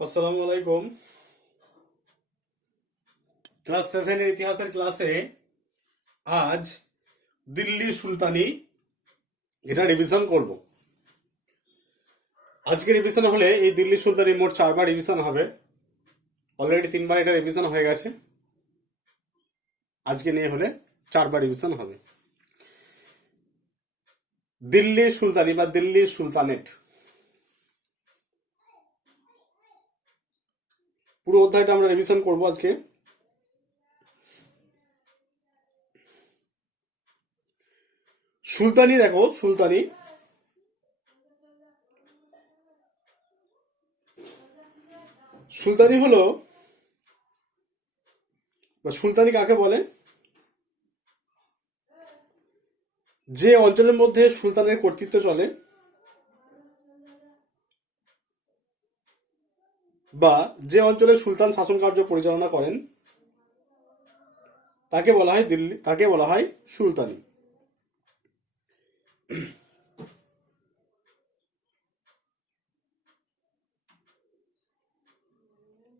আসসালামু আলাইকুম। ক্লাস 7 এর ইতিহাসের ক্লাসে আজ দিল্লি সুলতানি এটা রিভিশন করব। আজকে রিভিশন হলে এই দিল্লি সুলতানি মোট 4বার রিভিশন হবে। অলরেডি 3বার এটা রিভিশন হয়ে গেছে। আজকে নিয়ে হলে 4বার রিভিশন হবে। দিল্লি সুলতানি বা দিল্লি সুলতানেট পুরো অধ্যায়টা আমরা রিভিশন করব আজকে। সুলতানি দেখো, সুলতানি সুলতানি হলো বা সুলতানি কাকে বলে? যে অঞ্চলের মধ্যে সুলতানের কর্তৃত্ব চলে বা যে অঞ্চলে সুলতান শাসন কার্য পরিচালনা করেন তাকে বলা হয় দিল্লি, তাকে বলা হয় সুলতানি।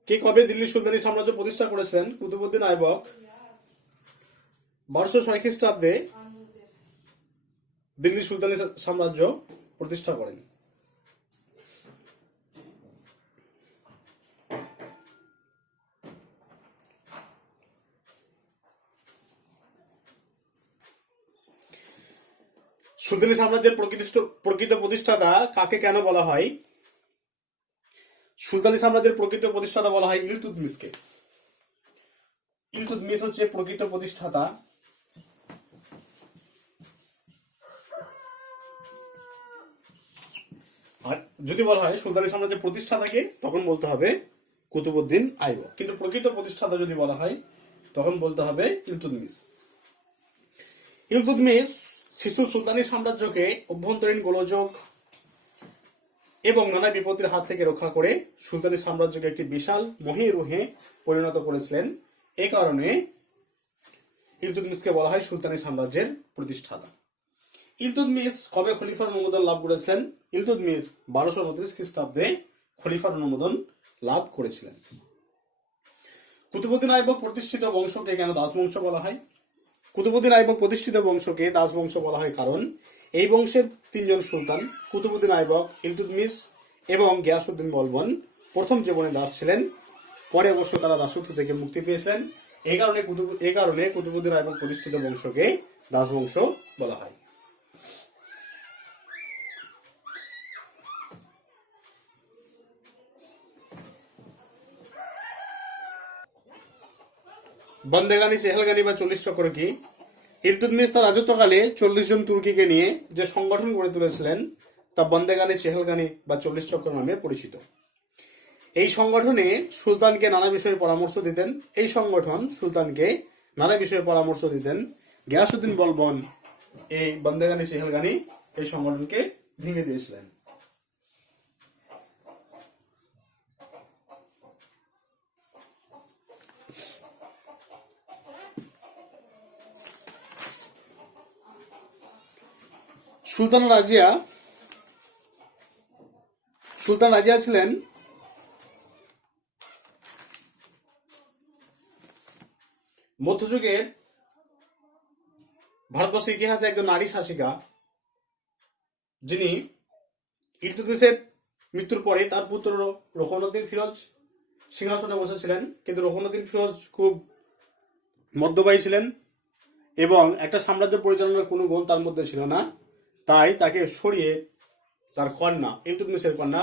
কে কবে দিল্লি সুলতানি সাম্রাজ্য প্রতিষ্ঠা করেছিলেন? কুতুবউদ্দিন আইবক 1206 খ্রিস্টাব্দে দিল্লি সুলতানি সাম্রাজ্য প্রতিষ্ঠা করেন। সুলতানি সাম্রাজ্যের প্রকৃত প্রতিষ্ঠাতা কাকে কেন বলা হয়? সুলতানি সাম্রাজ্যের প্রকৃত প্রতিষ্ঠাতা বলা হয় ইলতুৎমিশকে। ইলতুৎমিশ হচ্ছে প্রকৃত প্রতিষ্ঠাতা। আর যদি বলা হয় সুলতানি সাম্রাজ্যের প্রতিষ্ঠাতাকে, তখন বলতে হবে কুতুবউদ্দিন আইবক। কিন্তু প্রকৃত প্রতিষ্ঠাতা যদি বলা হয় তখন বলতে হবে ইলতুৎমিশ। ইলতুৎমিশ শিশু সুলতানি সাম্রাজ্যকে অভ্যন্তরীণ গোলযোগ এবং নানা বিপত্তির হাত থেকে রক্ষা করে সুলতানি সাম্রাজ্যকে একটি বিশাল মহীরুহে পরিণত করেছিলেন। এ কারণে ইলতুৎমিশকে বলা হয় সুলতানি সাম্রাজ্যের প্রতিষ্ঠাতা। ইলতুৎমিশ কবে খলিফার অনুমোদন লাভ করেছিলেন? ইলতুৎমিশ 1229 খ্রিস্টাব্দে খলিফার অনুমোদন লাভ করেছিলেন। কুতুবউদ্দিন আইবক প্রতিষ্ঠিত বংশকে কেন দাসবংশ বলা হয়? কুতুবউদ্দিন আইবক প্রতিষ্ঠিত বংশকে দাসবংশ বলা হয় কারণ এই বংশের 3জন সুলতান কুতুবউদ্দিন আইবক, ইলতুৎমিশ এবং গিয়াসউদ্দিন বলবন প্রথম জীবনে দাস ছিলেন। পরে অবশ্য তারা দাসত্ব থেকে মুক্তি পেয়েছিলেন। এই কারণে কুতুবউদ্দিন আইবক প্রতিষ্ঠিত বংশকে দাসবংশ বলা হয়। বন্দেগানি চেহেলগানি বা 40 চক্র কি? ইলতুৎমিশ তার রাজত্বকালে 40 জন তুর্কিকে নিয়ে যে সংগঠন গড়ে তুলেছিলেন তা বন্দেগানি চেহেলগানি বা 40 চক্র নামে পরিচিত। এই সংগঠনে সুলতানকে নানা বিষয়ে পরামর্শ দিতেন। গিয়াসউদ্দিন বলবন এই বন্দেগানি চেহেলগানি এই সংগঠনকে ভেঙে দিয়েছিলেন। সুলতান রাজিয়া ছিলেন মধ্যযুগের ভারতবর্ষের ইতিহাসে একজন নারী শাসিকা, যিনি ইলতুৎমিশের মৃত্যুর পরে তার পুত্র রুকনুদ্দিন ফিরোজ সিংহাসনে বসেছিলেন। কিন্তু রুকনুদ্দিন ফিরোজ খুব মদ্যপায়ী ছিলেন এবং একটা সাম্রাজ্য পরিচালনার কোনো গুণ তার মধ্যে ছিল না। তাই তাকে সরিয়ে তার কন্যা, ইলতুৎমিশের কন্যা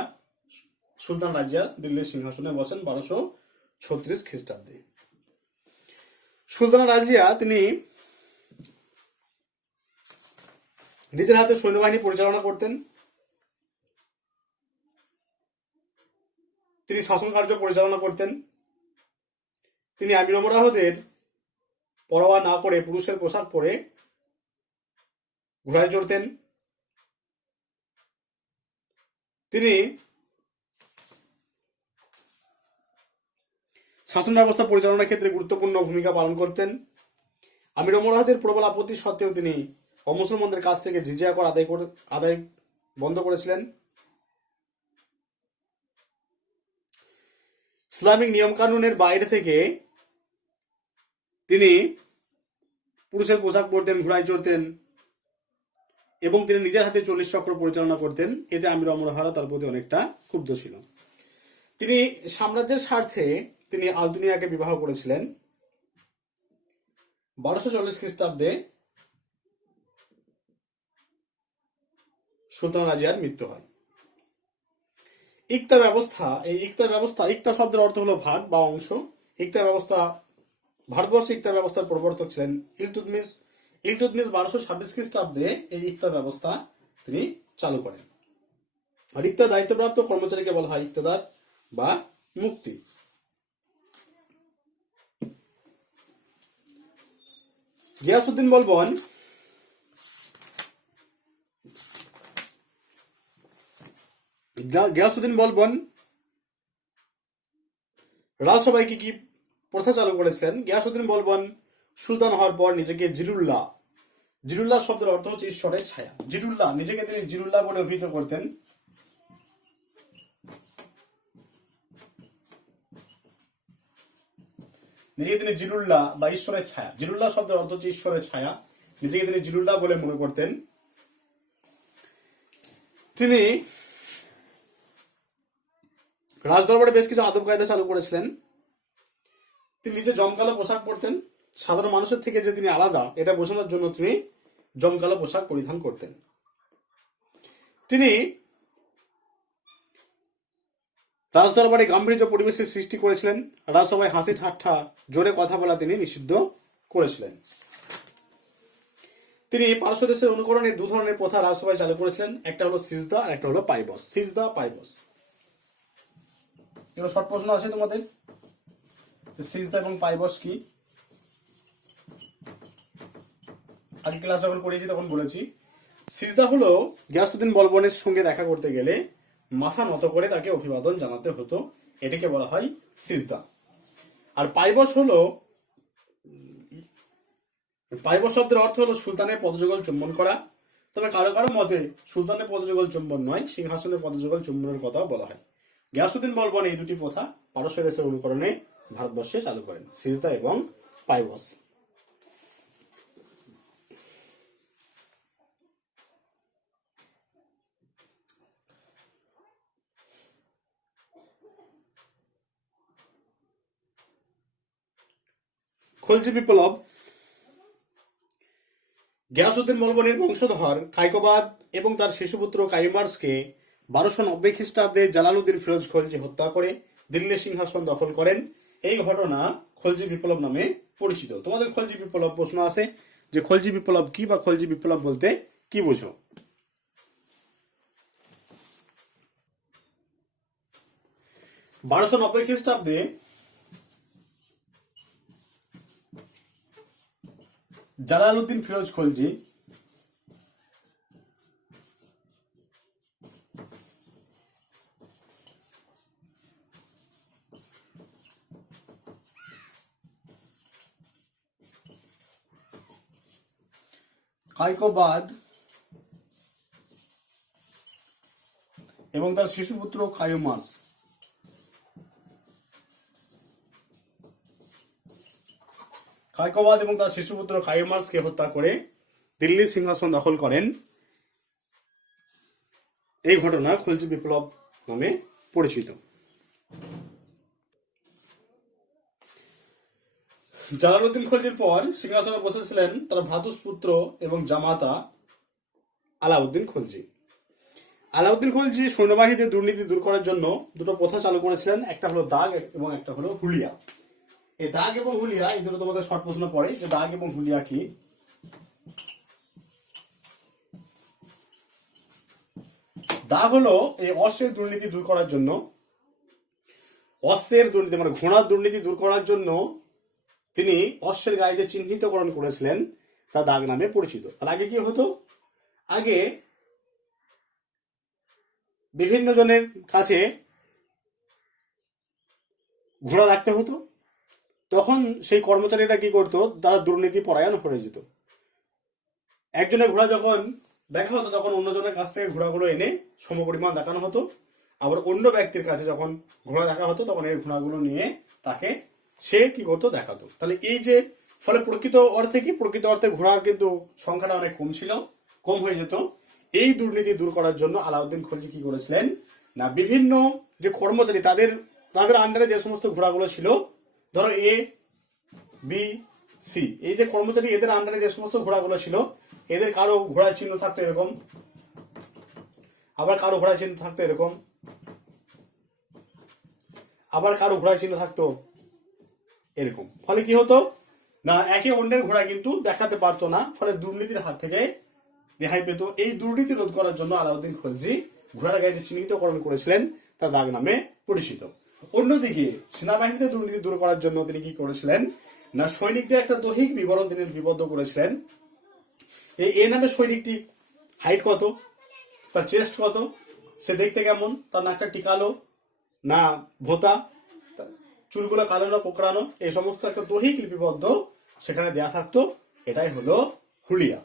সুলতান রাজিয়া দিল্লির সিংহাসনে বসেন 1236 খ্রিস্টাব্দে। সুলতান রাজিয়া তিনি নিজের হাতে সৈন্যবাহিনী পরিচালনা করতেন। তিনি শাসন কার্য পরিচালনা করতেন। তিনি আমির ওমরাহদের পরোয়া না করে পুরুষের পোশাক পরে ঘোড়ায় চড়তেন। তিনি শাসন ব্যবস্থা পরিচালনার ক্ষেত্রে গুরুত্বপূর্ণ ভূমিকা পালন করতেন। আমির ওমরাহদের প্রবল আপত্তি সত্ত্বেও তিনি অমুসলমানদের কাছ থেকে জিজিয়া কর আদায় বন্ধ করেছিলেন। ইসলামিক নিয়মকানুনের বাইরে থেকে তিনি পুরুষের পোশাক পরতেন, ঘোড়ায় চড়তেন এবং তিনি নিজের হাতে 40 চক্র পরিচালনা করতেন। এতে আমির আমরহারা তার প্রতি অনেকটা ক্ষুব্ধ ছিল। তিনি সাম্রাজ্যের স্বার্থে তিনি আলদুনিয়াকে বিবাহ করেছিলেন। 1240 খ্রিস্টাব্দে সুলতান রাজিয়ার মৃত্যু হয়। ইকতা ব্যবস্থা, এই ইকতা ব্যবস্থা, ইকতা শব্দের অর্থ হলো ভাগ বা অংশ। ইকতা ব্যবস্থা, ভারতবর্ষে ইকতা ব্যবস্থার প্রবর্তক ছিলেন ইলতুৎমিশ। ইলতুৎমিশ 1226 খ্রিস্টাব্দে এই ইকতা ব্যবস্থা তিনি চালু করেন। আর ইকতা দায়িত্বপ্রাপ্ত কর্মচারীকে বলা হয় ইকতাদার বা মুক্তি। গিয়াসউদ্দিন বলবন রাজসভায় কি কি প্রথা চালু করেছিলেন? গিয়াসউদ্দিন বলবন সুলতান হওয়ার পর নিজেকে জিরুল্লাহ শব্দের অর্থ হচ্ছে ঈশ্বরের ছায়া। জিরুল্লাহ, নিজেকে তিনি জিরুল্লাহ বলে অভিহিত করতেন। নিজেকে তিনি জিরুল্লাহ বা ঈশ্বরের ছায়া, জিরুল্লাহ শব্দের অর্থ হচ্ছে ঈশ্বরের ছায়া, নিজেকে তিনি জিরুল্লাহ বলে মনে করতেন। তিনি রাজদরবারে বেশ কিছু আদব কায়দা চালু করেছিলেন। তিনি নিজে জমকালো পোশাক পরতেন। সাধারণ মানুষের থেকে যে তিনি আলাদা এটা বোঝানোর জন্য তিনি জমকালো পোশাক পরিধান করতেন। তিনি রাজদরবারে গাম্ভীর্য পরিবেশের সৃষ্টি করেছিলেন। রাজসভায় হাসি ঠাট্টা, জোরে কথা বলা তিনি নিষিদ্ধ করেছিলেন। তিনি পারস্য দেশের অনুকরণে দু ধরনের প্রথা রাজসভায় চালু করেছিলেন, একটা হলো সিজদা আর একটা হলো পাইবস। সিজদা, পাইবস, এগুলো শর্ট প্রশ্ন আছে তোমাদের। সিজদা এবং পাইবস কি? আগে ক্লাস যখন পড়িয়েছি তখন বলেছি। সিজদা হলো গিয়াসউদ্দিন বলবনের সঙ্গে দেখা করতে গেলে মাথা নত করে তাকে অভিবাদন জানাতে হতো, এটাকে বলা হয় সিজদা। আর পাইবস হলো, পাইবস শব্দের অর্থ হলো সুলতানের পদযুগল চুম্বন করা। তবে কারো কারো মতে সুলতানের পদযুগল চুম্বন নয়, সিংহাসনের পদযুগল চুম্বনের কথা বলা হয়। গিয়াসউদ্দিন বলবন এই দুটি প্রথা পারস্য দেশের অনুকরণে ভারতবর্ষে চালু করেন, সিজদা এবং পাইবস। খলজি বিপ্লব। গিয়াসউদ্দিন বলবনের বংশধর কায়কোবাদ এবং তার শিশুপুত্র কাইমার্সকে 1290 খ্রিস্টাব্দে জালালউদ্দিন ফিরোজ খলজি হত্যা করে দিল্লি সিংহাসন দখল করেন। এই ঘটনা খলজি বিপ্লব নামে পরিচিত। তোমাদের খলজি বিপ্লব প্রশ্ন আছে যে খলজি বিপ্লব কি বা খলজি বিপ্লব বলতে কি বোঝো? 1290 খ্রিস্টাব্দে জালালউদ্দিন ফিরোজ খলজি কায়কোবাদ এবং তার শিশুপুত্র কায়ুমার্স কায়কোবাদ এবং তার শিশুপুত্র কায়ুমার্সকে হত্যা করে দিল্লি সিংহাসন দখল করেন। এই ঘটনা খলজি বিপ্লব নামে পরিচিত। জালালউদ্দিন খলজির পর সিংহাসনে বসেছিলেন তার ভ্রাতুষ্পুত্র এবং জামাতা আলাউদ্দিন খলজি। আলাউদ্দিন খলজি সৈন্যবাহিনীতে দুর্নীতি দূর করার জন্য দুটো প্রথা চালু করেছিলেন, একটা হলো দাগ এবং একটা হলো হুলিয়া। এই দাগ এবং হুলিয়া, এই দুটো তোমাদের শর্ট প্রশ্ন পড়ে যে দাগ এবং হুলিয়া কি। দাগ হলো এই অশ্বের দুর্নীতি দূর করার জন্য, অশ্বের দুর্নীতি মানে ঘোড়ার দুর্নীতি দূর করার জন্য তিনি অশ্বের গায়ে যে চিহ্নিতকরণ করেছিলেন তা দাগ নামে পরিচিত। আর আগে কি হতো? আগে বিভিন্ন জনের কাছে ঘোড়া রাখতে হতো, তখন সেই কর্মচারীরা কি করতো, তারা দুর্নীতি পরায়ণ হয়ে যেত। একজনের ঘোড়া যখন দেখা হতো তখন অন্যজনের কাছ থেকে ঘোড়াগুলো এনে সমপরিমাণ দেখানো হতো, আবার অন্য ব্যক্তির কাছে যখন ঘোড়া দেখা হতো তখন এই ঘোড়াগুলো নিয়ে তাকে সে কি করতো দেখাতো। তাহলে এই যে ফলে প্রকৃত অর্থে ঘোড়ার কিন্তু সংখ্যাটা অনেক কম হয়ে যেত। এই দুর্নীতি দূর করার জন্য আলাউদ্দিন খলজি কি করেছিলেন না, বিভিন্ন যে কর্মচারী তাদের আন্ডারে যে সমস্ত ঘোড়াগুলো ছিল, ধরো এ বি সি, এই যে কর্মচারী এদের আন্ডারে যে সমস্ত ঘোড়াগুলো ছিল, এদের কারো ঘোড়ার চিহ্ন থাকতো এরকম, আবার কারো ঘোড়ার চিহ্ন থাকতো এরকম, আবার কারো ঘোড়ার চিহ্ন থাকতো এরকম। ফলে কি হতো না, একে অন্যের ঘোড়া কিন্তু দেখাতে পারতো না, ফলে দুর্নীতির হাত থেকে রেহাই পেত। এই দুর্নীতি রোধ করার জন্য আলাউদ্দিন খলজি ঘোড়ার গাড়িতে চিহ্নিতকরণ করেছিলেন, তা দাগ নামে পরিচিত। অন্যদিকে সেনাবাহিনীতে দুর্নীতি দূর করার জন্য তিনি কি করেছিলেন না, সৈনিকদের একটা দৈহিক বিবরণ তিনি লিপিবদ্ধ করেছিলেন। এই এ নামে সৈনিকটি হাইট কত, তার চেস্ট কত, সে দেখতে কেমন, তার নাকটা টিকালো না ভোতা, চুলগুলো কালো না কোকড়ানো, এই সমস্ত একটা দৈহিক লিপিবদ্ধ সেখানে দেয়া থাকতো। এটাই হলো হুলিয়া।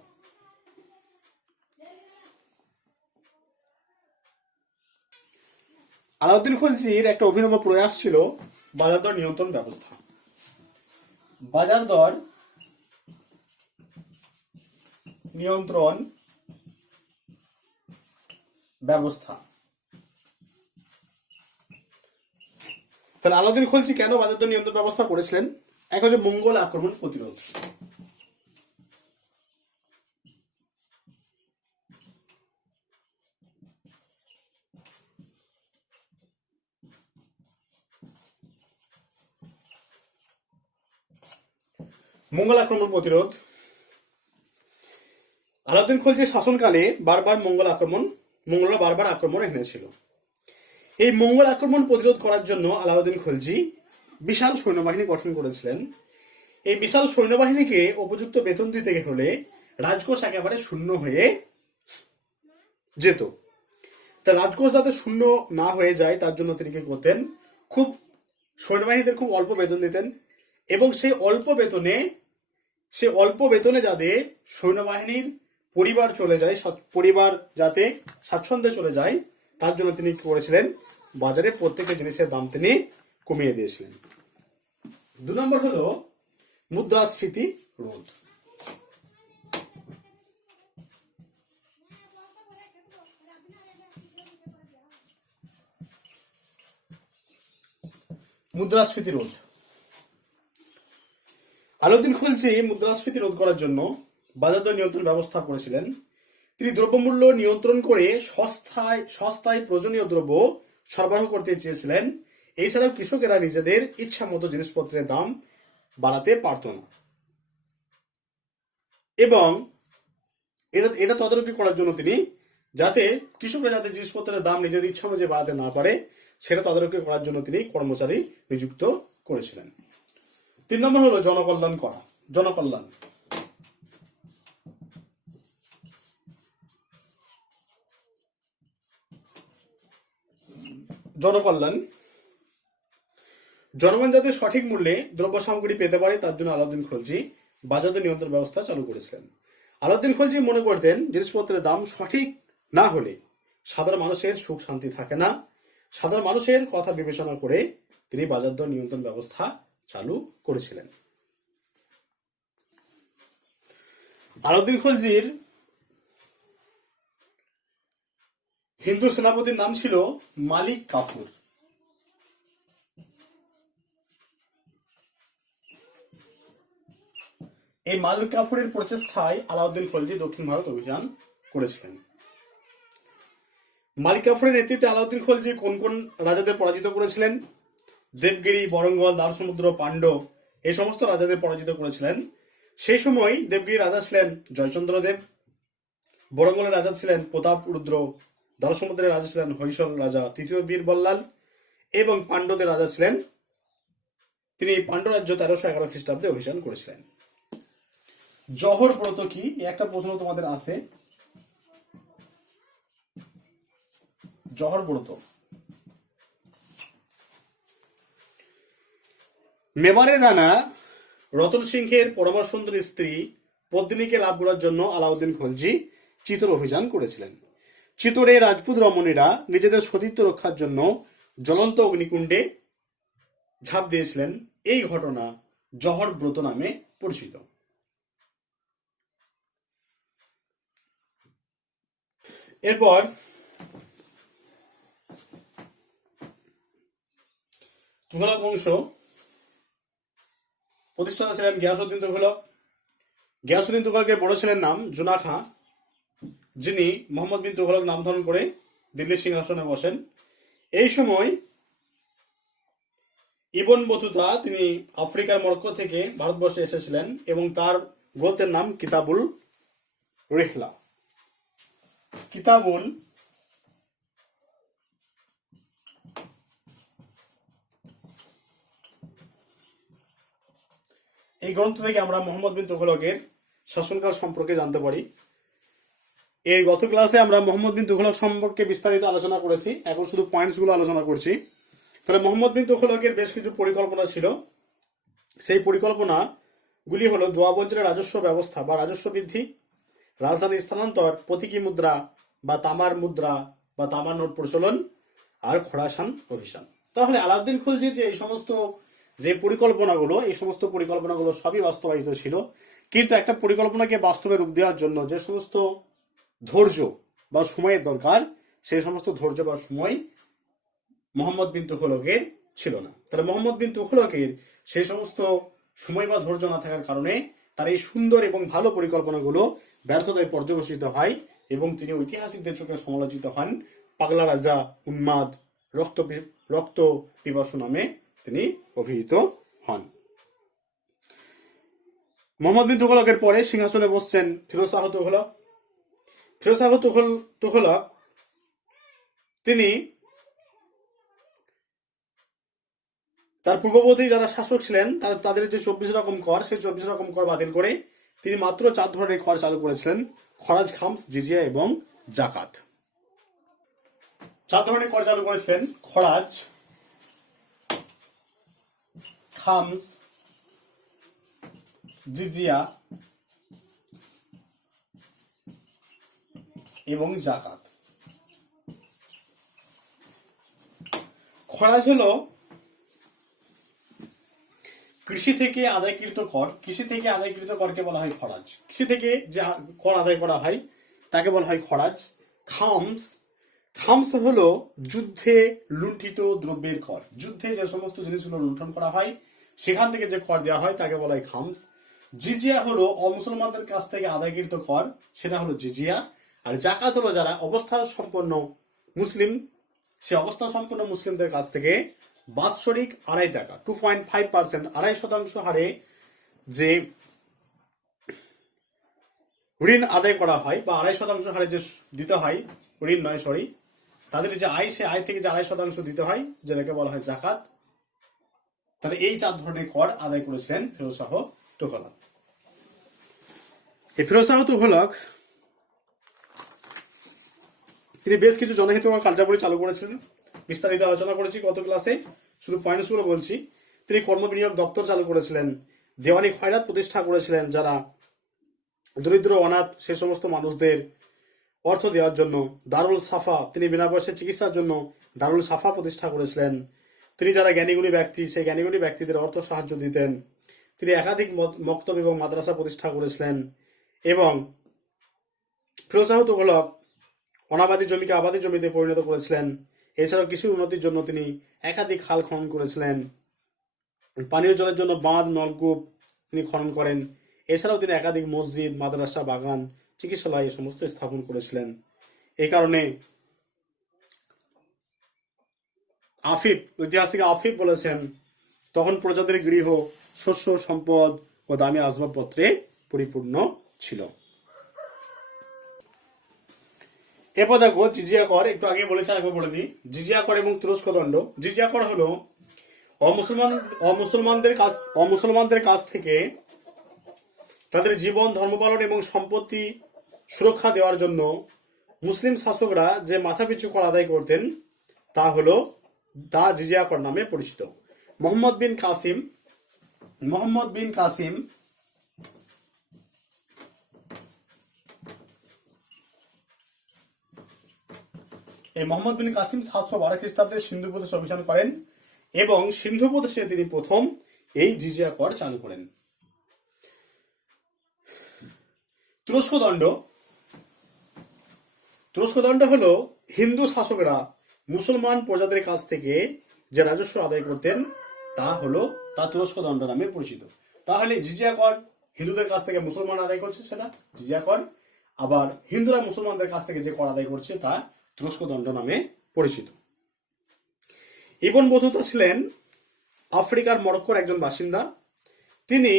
আলাউদ্দিন খলজির একটা অভিনব প্রয়াস ছিল বাজার দর নিয়ন্ত্রণ ব্যবস্থা। বাজার দর নিয়ন্ত্রণ ব্যবস্থা। তাহলে আলাউদ্দিন খলজি কেন বাজার দর নিয়ন্ত্রণ ব্যবস্থা করেছিলেন? এক হচ্ছে মঙ্গল আক্রমণ প্রতিরোধ। মঙ্গল আক্রমণ প্রতিরোধ। আলাউদ্দিন খলজির শাসনকালে মঙ্গলরা বারবার আক্রমণ এনেছিল। এই মঙ্গল আক্রমণ প্রতিরোধ করার জন্য আলাউদ্দিন খলজি বিশাল সৈন্যবাহিনী গঠন করেছিলেন। এই বিশাল সৈন্যবাহিনীকে উপযুক্ত বেতন দিতে হলে রাজকোষ একেবারে শূন্য হয়ে যেত। তা রাজকোষ যাতে শূন্য না হয়ে যায় তার জন্য তিনি কি করতেন, সৈন্যবাহিনীদের খুব অল্প বেতন দিতেন, এবং সেই অল্প বেতনে যাতে সৈন্যবাহিনীর পরিবার যাতে স্বাচ্ছন্দ্যে চলে যায়, তার জন্য তিনি কি করেছিলেন, বাজারে প্রত্যেকটা জিনিসের দাম তিনি কমিয়ে দিয়েছিলেন। 2 নম্বর হলো মুদ্রাস্ফীতি রোধ। মুদ্রাস্ফীতি রোধ। আলাউদ্দিন খলজি মুদ্রাস্ফীতি রোধ করার জন্য বাজার দর নিয়ন্ত্রণ ব্যবস্থা করেছিলেন। তিনি দ্রব্যমূল্য নিয়ন্ত্রণ করে সস্তায় প্রয়োজনীয় দ্রব্য সরবরাহ করতে চেয়েছিলেন। এছাড়াও কৃষকেরা নিজেদের ইচ্ছা মতো জিনিসপত্রের দাম বাড়াতে পারত না, এবং এটা তদারকি করার জন্য তিনি কৃষকরা যাতে জিনিসপত্রের দাম নিজেদের ইচ্ছা অনুযায়ী বাড়াতে না পারে সেটা তদারকি করার জন্য তিনি কর্মচারী নিযুক্ত করেছিলেন। 3 নম্বর হলো জনকল্যাণ। জনগণ যাতে সঠিক মূল্যে দ্রব্য সামগ্রী পেতে পারে তার জন্য আলাউদ্দিন খলজি বাজার দর নিয়ন্ত্রণ ব্যবস্থা চালু করেছিলেন। আলাউদ্দিন খলজি মনে করতেন জিনিসপত্রের দাম সঠিক না হলে সাধারণ মানুষের সুখ শান্তি থাকে না। সাধারণ মানুষের কথা বিবেচনা করে তিনি বাজার দর নিয়ন্ত্রণ ব্যবস্থা চালু করেছিলেন। আলাউদ্দিন খলজির হিন্দু সেনাপতির নাম ছিল মালিক কাফুর। এই মালিক কাফুরের প্রচেষ্টায় আলাউদ্দিন খলজি দক্ষিণ ভারত অভিযান করেছিলেন। মালিক কাফুরের নেতৃত্বে আলাউদ্দিন খলজি কোন কোন রাজাদের পরাজিত করেছিলেন? দেবগিরি, বরঙ্গল, দ্বারসমুদ্র, পাণ্ড, এই সমস্ত রাজাদের পরাজিত করেছিলেন। সেই সময় দেবগিরির রাজা ছিলেন জয়চন্দ্রদেব, বরঙ্গলের রাজা ছিলেন প্রতাপ রুদ্র, দ্বারসমুদ্রের রাজা ছিলেন হৈসল রাজা তৃতীয় বীর বল্লাল, এবং পাণ্ড্যদের রাজা ছিলেন, তিনি পাণ্ড্য রাজ্য 1311 খ্রিস্টাব্দে অভিযান করেছিলেন। জহর ব্রত কি, একটা প্রশ্ন তোমাদের আছে। জহর ব্রত মেবারের রানা রতন সিংহের পরমা সুন্দরী স্ত্রী পদ্মিনীকে লাভ করার জন্য আলাউদ্দিন খলজি চিতর অভিযান করেছিলেন। চিতোরে রাজপুত রমণীরা নিজেদের সতীত্ব রক্ষার জন্য জ্বলন্ত অগ্নিকুণ্ডে ঝাঁপ দিয়েছিলেন। এই ঘটনা জহর ব্রত নামে পরিচিত। এরপর তুঘলক বংশ প্রতিষ্ঠাতা ছিলেন গিয়াসউদ্দিন তুঘলক। গিয়াসউদ্দিন তুঘলকের বড় ছেলের নাম জুনা খাঁ, যিনি মোহাম্মদ বিন তুঘলক নাম ধারণ করে দিল্লির সিংহাসনে বসেন। এই সময় ইবন বতুতা তিনি আফ্রিকার মরক্কো থেকে ভারতবর্ষে এসেছিলেন এবং তার গ্রন্থের নাম কিতাবুল রিহলা। কিতাবুল এই গ্রন্থ থেকে আমরা মোহাম্মদ বিন তুঘলকের শাসনকাল সম্পর্কে জানতে পারি। এর গত ক্লাসে আমরা মোহাম্মদ বিন তুঘলক সম্পর্কে বিস্তারিত আলোচনা করেছি, এখন শুধু পয়েন্টসগুলো আলোচনা করছি। তাহলে মোহাম্মদ বিন তুঘলকের বেশ কিছু পরিকল্পনা ছিল। সেই পরিকল্পনাগুলি হলো দোয়াব অঞ্চলের রাজস্ব ব্যবস্থা বা রাজস্ব বৃদ্ধি, রাজধানী স্থানান্তর, প্রতীকী মুদ্রা বা তামার মুদ্রা বা তামার নোট প্রচলন, আর খোরাসান অভিযান। তাহলে আলাউদ্দিন খুলজি যে এই সমস্ত যে পরিকল্পনাগুলো, এই সমস্ত পরিকল্পনাগুলো সবই বাস্তবায়িত ছিল, কিন্তু একটা পরিকল্পনাকে বাস্তবে রূপ দেওয়ার জন্য যে সমস্ত ধৈর্য বা সময়ের দরকার, সেই সমস্ত ধৈর্য বা সময় মোহাম্মদ বিন তুঘলকের ছিল না। তাহলে মোহাম্মদ বিন তুঘলকের সেই সমস্ত সময় বা ধৈর্য না থাকার কারণে তার এই সুন্দর এবং ভালো পরিকল্পনাগুলো ব্যর্থতায় পর্যবসিত হয় এবং তিনি ঐতিহাসিকদের চোখে সমালোচিত হন। পাগলা রাজা, উন্মাদ, রক্ত পিপাসু নামে তিনি অভিহিত হন। মোহাম্মদ বিন তুঘলকের পরে সিংহাসনে বসছেন ফিরোজ শাহ তুঘলক। ফিরোজ শাহ তুঘলক তিনি তার পূর্ববর্তী যারা শাসক ছিলেন তাদের যে 24 রকম কর, সেই 24 রকম কর বাতিল করে তিনি মাত্র 4 ধরনের কর চালু করেছিলেন: খরাজ, খামস, জিজিয়া এবং জাকাত। 4 ধরনের কর চালু করেছিলেন: খরাজ, খামস, জিজিয়া এবং জাকাত। খরাজ হলো কৃষি থেকে আদায়কৃত কর। কৃষি থেকে আদায়কৃত করকে বলা হয় খরাজ। কৃষি থেকে যে কর আদায় করা হয় তাকে বলা হয় খরাজ। খামস হলো যুদ্ধে লুণ্ঠিত দ্রব্যের কর। যুদ্ধে যে সমস্ত জিনিসগুলো লুণ্ঠন করা হয় সেখান থেকে যে কর দেওয়া হয় তাকে বলা হয় খামস। জিজিয়া হলো অমুসলমানদের কাছ থেকে আদায়কৃত কর, সেটা হলো জিজিয়া। আর জাকাত হলো যারা অবস্থা সম্পন্ন মুসলিম, সে অবস্থা সম্পন্ন মুসলিমদের কাছ থেকে বাৎসরিক 2.5 টাকা 2.5%, 2.5% হারে যে ঋণ আদায় করা হয় বা 2.5% হারে যে দিতে হয়, ঋণ নয় সরি, তাদের যে আয়, সে আয় থেকে যে 2.5% দিতে হয়, যেটাকে বলা হয় জাকাত। তাহলে এই 4 ধরনের কর আদায় করেছিলেন ফিরোজ শাহ তুঘলক। এই ফিরোজ শাহ তুঘলক তিনি বেশ কিছু জনহিতকর কার্যাবলী চালু করেছিলেন, বিস্তারিত আলোচনা করেছি গত ক্লাসে, শুধু পয়েন্টসগুলো বলছি। তিনি কর্মবিনিয়োগ দপ্তর চালু করেছিলেন, দেওয়ানি খয়রাত প্রতিষ্ঠা করেছিলেন, যারা দরিদ্র অনাথ সে সমস্ত মানুষদের অর্থ দেওয়ার জন্য। দারুল সাফা, তিনি বিনা পয়সায় চিকিৎসার জন্য দারুল সাফা প্রতিষ্ঠা করেছিলেন। তিনি যারা জ্ঞানীগুণী ব্যক্তি, সেই জ্ঞানীগুণী ব্যক্তিদের অর্থ সাহায্য দিতেন। তিনি একাধিক মক্তব এবং মাদ্রাসা প্রতিষ্ঠা করেছিলেন। এবং ফিরোজ শাহ তুঘলক অনাবাদী জমিকে আবাদী জমিতে পরিণত করেছিলেন। এছাড়াও কৃষি উন্নতির জন্য তিনি একাধিক খাল খনন করেছিলেন। পানীয় জলের জন্য বাঁধ, নলকূপ তিনি খনন করেন। এছাড়াও তিনি একাধিক মসজিদ, মাদ্রাসা, বাগান, চিকিৎসালয় এ সমস্ত স্থাপন করেছিলেন। এই কারণে ঐতিহাসিক আফিফ বলেছেন, তখন প্রজাদের গৃহ শস্য, সম্পদ ও দামি আসবাবপত্রে পরিপূর্ণ ছিল। এরপর দেখো জিজিয়া কর, একটু আগে বলেছি একবার বলে দিই। জিজিয়া কর এবং তুরস্ক দণ্ড। জিজিয়া কর হলো অমুসলমানদের কাছ থেকে তাদের জীবন, ধর্মপালন এবং সম্পত্তি সুরক্ষা দেওয়ার জন্য মুসলিম শাসকরা যে মাথাপিছু কর আদায় করতেন তা জিজিয়া কর নামে পরিচিত। মোহাম্মদ বিন কাসিম এই মোহাম্মদ বিন কাসিম 712 খ্রিস্টাব্দে সিন্ধু প্রদেশে অভিযান করেন এবং সিন্ধু প্রদেশে তিনি প্রথম এই জিজিয়া কর চালু করেন। তুরস্ক দণ্ড। তুরস্ক দণ্ড হলো হিন্দু শাসকরা মুসলমান প্রজাদের কাছ থেকে যে রাজস্ব আদায় করতেন তা তুরস্ক দণ্ড নামে পরিচিত। তাহলে জিজিয়া কর হিন্দুদের কাছ থেকে মুসলমান আদায় করছে, সেটা জিজিয়া কর। আবার হিন্দুরা মুসলমানদের কাছ থেকে যে কর আদায় করছে তা তুরস্ক দণ্ড নামে পরিচিত। ইবন বতুতা ছিলেন আফ্রিকার মরক্কোর একজন বাসিন্দা। তিনি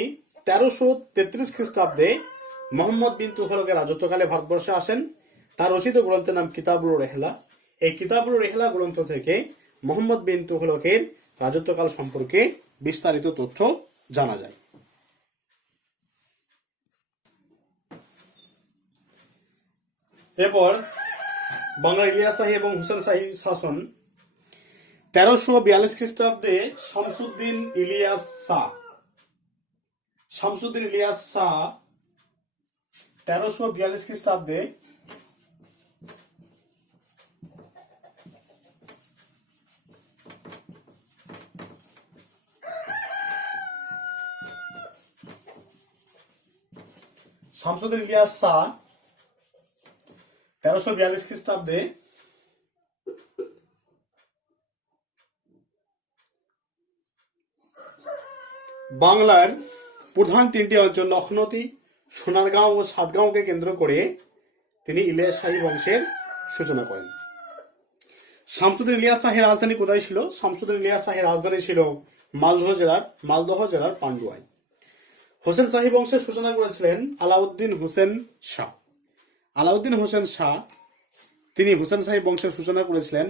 1333 খ্রিস্টাব্দে মোহাম্মদ বিন তুঘলকের রাজত্বকালে ভারতবর্ষে আসেন। তার রচিত গ্রন্থের নাম কিতাবুল রেহলা। এই কিতাবুল রেহলা গ্রন্থ থেকে মোহাম্মদ বিন তুঘলকের রাজত্বকাল সম্পর্কে বিস্তারিত তথ্য জানা যায়। এরপর বাংলার ইলিয়াস শাহী এবং হুসেন শাহী শাসন। 1342 খ্রিস্টাব্দে শামসুদ্দিন ইলিয়াস শাহ 1342 খ্রিস্টাব্দে শামসুদ্দিন ইলিয়াস শাহ 1342 খ্রিস্টাব্দে বাংলার প্রধান তিনটি অঞ্চল লখনৌতি, সোনারগাঁও ও সাতগাঁওকে কেন্দ্র করে তিনি ইলিয়াস শাহী বংশের সূচনা করেন। শামসুদ্দিন ইলিয়াস শাহের রাজধানী কোথায় ছিল? শামসুদ্দিন ইলিয়াস শাহের রাজধানী ছিল মালদহ জেলার পান্ডুয়ায়। হোসেন শাহী বংশের সূচনা করেছিলেন আলাউদ্দিন হোসেন শাহ। আলাউদ্দিন হোসেন শাহ তিনি হোসেন শাহী বংশের সূচনা করেছিলেন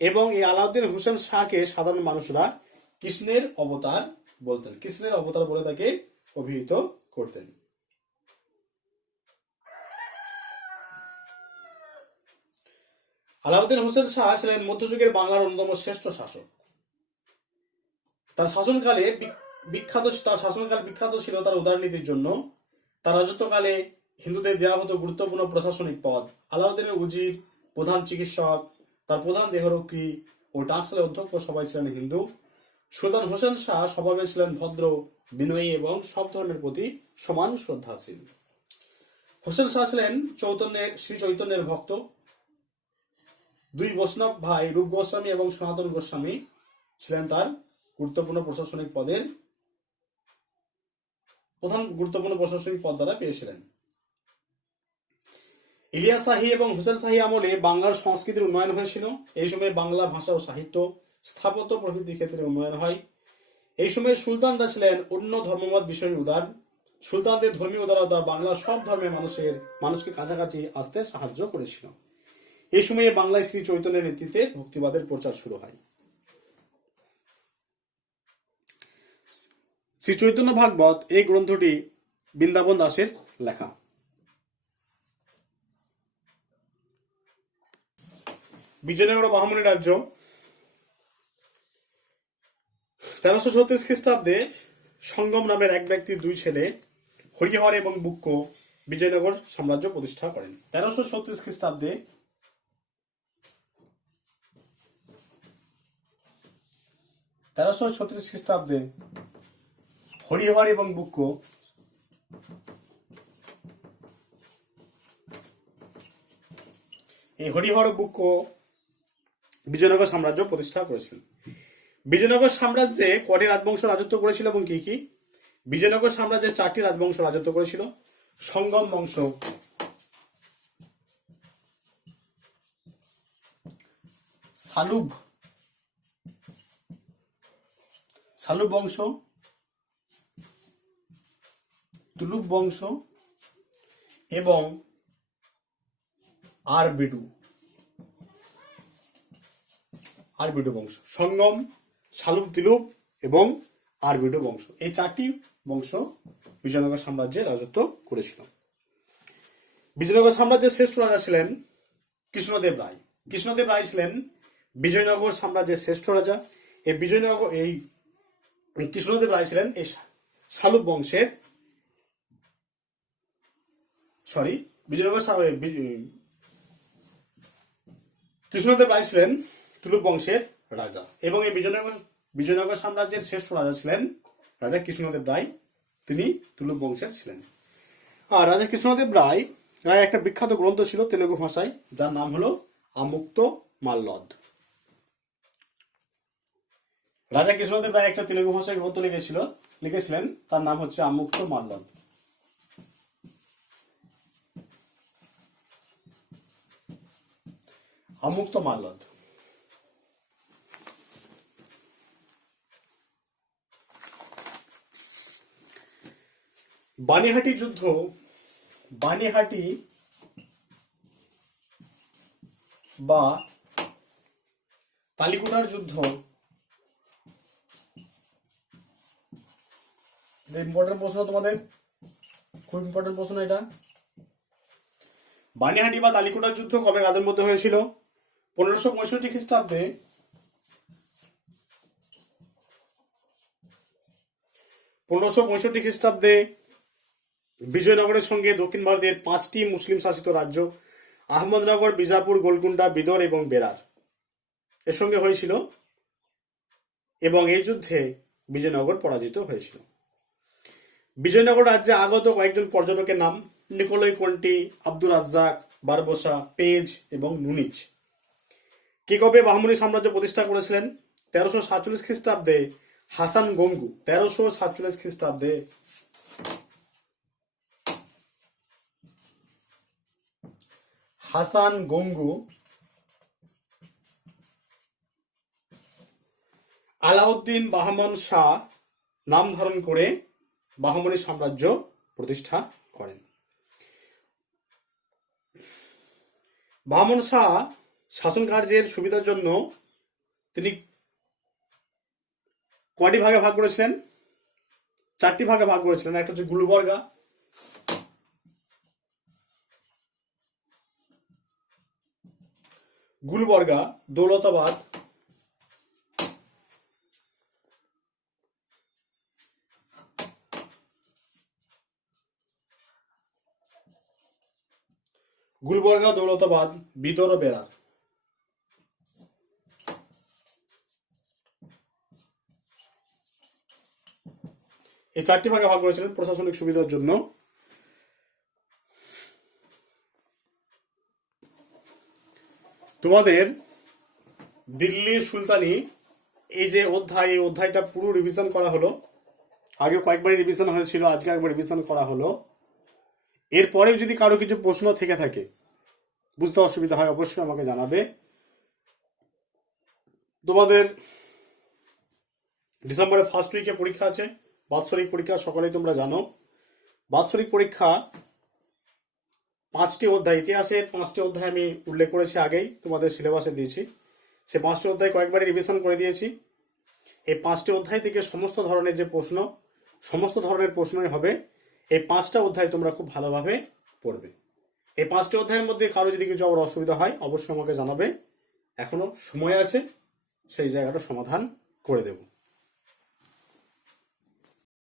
এবং এই আলাউদ্দিন হোসেন শাহকে সাধারণ মানুষরা কৃষ্ণের অবতার বলতেন, কৃষ্ণের অবতার বলে তাকে অভিহিত করতেন। আলাউদ্দিন হোসেন শাহ ছিলেন মধ্যযুগের বাংলার অন্যতম শ্রেষ্ঠ শাসক। তার শাসনকাল বিখ্যাত ছিল তার উদারনীতির জন্য। তার রাজত্বকালে হিন্দুদের দেওয়া হতো গুরুত্বপূর্ণ প্রশাসনিক পদ। আলাউদ্দিনের উজির, প্রধান চিকিৎসক, তার প্রধান দেহরক্ষী ও টাকসালের অধ্যক্ষ সবাই ছিলেন হিন্দু। সুলতান হোসেন শাহ স্বভাবে ছিলেন ভদ্র, বিনয়ী এবং সব ধর্মের প্রতি সমান শ্রদ্ধাশীল। হোসেন শাহ ছিলেন শ্রী চৈতন্যের ভক্ত। দুই বৈষ্ণব ভাই রূপ গোস্বামী এবং সনাতন গোস্বামী ছিলেন তার গুরুত্বপূর্ণ প্রশাসনিক পদ দ্বারা পেয়েছিলেন। ইলিয়াস শাহী এবং হোসেন শাহী আমলে বাংলার সংস্কৃতির উন্নয়ন হয়েছিল। এই সময় বাংলা ভাষা ও সাহিত্য, স্থাপত্য প্রভৃতি ক্ষেত্রে উন্নয়ন হয়। এই সময় সুলতানরা ছিলেন অন্য ধর্মমত বিষয়ে উদার। সুলতানদের ধর্মীয় উদারতা বাংলার সব ধর্মের মানুষকে কাছাকাছি আসতে সাহায্য করেছিল। এই সময়ে বাংলায় শ্রী চৈতন্যের নেতৃত্বে ভক্তিবাদের প্রচার শুরু হয়। শ্রী চৈতন্য ভাগবত এই গ্রন্থটি বৃন্দাবন দাসের লেখা। বিজয়নগর বাহমনি রাজ্য। 1336 খ্রিস্টাব্দে সঙ্গম নামের এক ব্যক্তির দুই ছেলে হরিহর এবং বুক্ক বিজয়নগর সাম্রাজ্য প্রতিষ্ঠা করেন। 1336 খ্রিস্টাব্দে হরিহর এবং বুক্ক এই হরিহর বুক্ক বিজয়নগর সাম্রাজ্য প্রতিষ্ঠা করেছিলেন। বিজয়নগর সাম্রাজ্যে কটি রাজবংশ রাজত্ব করেছিল এবং কি কি? বিজয়নগর সাম্রাজ্যে 4টি রাজবংশ রাজত্ব করেছিল। সঙ্গম বংশ, সালুব বংশ, তুলুক বংশ এবং আরবিডু বংশ। সঙ্গম, সালুব, তিলুক এবং আরবিডু বংশ, এই 4টি বংশ বিজয়নগর সাম্রাজ্যে রাজত্ব করেছিল। বিজয়নগর সাম্রাজ্যের শ্রেষ্ঠ রাজা ছিলেন কৃষ্ণদেব রায়। কৃষ্ণদেব রায় ছিলেন বিজয়নগর সাম্রাজ্যের শ্রেষ্ঠ রাজা। এই কৃষ্ণদেব রায় ছিলেন এই সালুব বংশের কৃষ্ণদেব রায় ছিলেন তুলুপ বংশের রাজা এবং এই বিজয়নগর সাম্রাজ্যের শ্রেষ্ঠ রাজা ছিলেন রাজা কৃষ্ণদেব রায়। তিনি তুলুপ বংশের ছিলেন। আর রাজা কৃষ্ণদেব রায় একটা বিখ্যাত গ্রন্থ ছিল তেলুগু ভাষায়, যার নাম হলো আমুক্ত মাল্যদ। রাজা কৃষ্ণদেব রায় একটা তেলুগু ভাষায় গ্রন্থ লিখেছিলেন, তার নাম হচ্ছে আমুক্ত মাল্যদ। আমুক্ত মাল্যদ। বানিহাটি যুদ্ধ, বানিহাটি বা তালিকোটার যুদ্ধ, ইম্পর্টেন্ট প্রশ্ন, তোমাদের খুব ইম্পর্টেন্ট প্রশ্ন এটা। বানিহাটি বা তালিকোটার যুদ্ধ কবে কাদের মধ্যে হয়েছিল? 1565 খ্রিস্টাব্দে 1565 খ্রিস্টাব্দে বিজয়নগরের সঙ্গে দক্ষিণ ভারতের 5টি মুসলিম শাসিত রাজ্য আহমদনগর, বিজাপুর, গোলকুন্ডা, বিদর এবং বেরার এর সঙ্গে হয়েছিল এবং এই যুদ্ধে বিজয়নগর পরাজিত হয়েছিল। বিজয়নগর রাজ্যে আগত কয়েকজন পর্যটকের নাম: Nikolai Conti, Abdur Razzaq, Barbosa, Paes এবং নুনিজ। কে কবে বাহমনি সাম্রাজ্য প্রতিষ্ঠা করেছিলেন? 1347 খ্রিস্টাব্দে হাসান গঙ্গু। 1347 খ্রিস্টাব্দে হাসান গঙ্গু আলাউদ্দিন বাহমন শাহ নাম ধারণ করে বাহমনি সাম্রাজ্য প্রতিষ্ঠা করেন। বাহমন শাহ শাসন কার্যের সুবিধার জন্য তিনি কয়টি ভাগে ভাগ করেছিলেন? 4টি ভাগে ভাগ করেছিলেন। একটা হচ্ছে গুলবর্গা, দৌলতাবাদ, দৌলতাবাদ, বিদর ও বেরার। এই 4টি ভাগে ভাগ করেছিলেন প্রশাসনিক সুবিধার জন্য। তোমাদের দিল্লির সুলতানি এই যে অধ্যায়, এই অধ্যায়টা পুরো রিভিশন করা হলো। আগে কয়েকবার রিভিশন হয়েছিল, আজকে একবার রিভিশন করা হলো। এরপরেও যদি কারো কিছু প্রশ্ন থেকে থাকে, বুঝতে অসুবিধা হয়, অবশ্যই আমাকে জানাবে। তোমাদের ডিসেম্বরের ফার্স্ট উইকে পরীক্ষা আছে, বাৎসরিক পরীক্ষা, সকলেই তোমরা জানো। বাৎসরিক পরীক্ষা 5টি অধ্যায়, ইতিহাসের 5টি অধ্যায় আমি উল্লেখ করেছি আগেই, তোমাদের সিলেবাসে দিয়েছি। সে 5টি অধ্যায় কয়েকবারই রিভিশন করে দিয়েছি। এই 5টি অধ্যায় থেকে সমস্ত ধরনের প্রশ্নই হবে। এই 5টা অধ্যায় তোমরা খুব ভালোভাবে পড়বে। এই 5টি অধ্যায়ের মধ্যে কারো যদি কিছু আবার অসুবিধা হয়, অবশ্যই আমাকে জানাবে। এখনো সময় আছে, সেই জায়গাটা সমাধান করে দেব।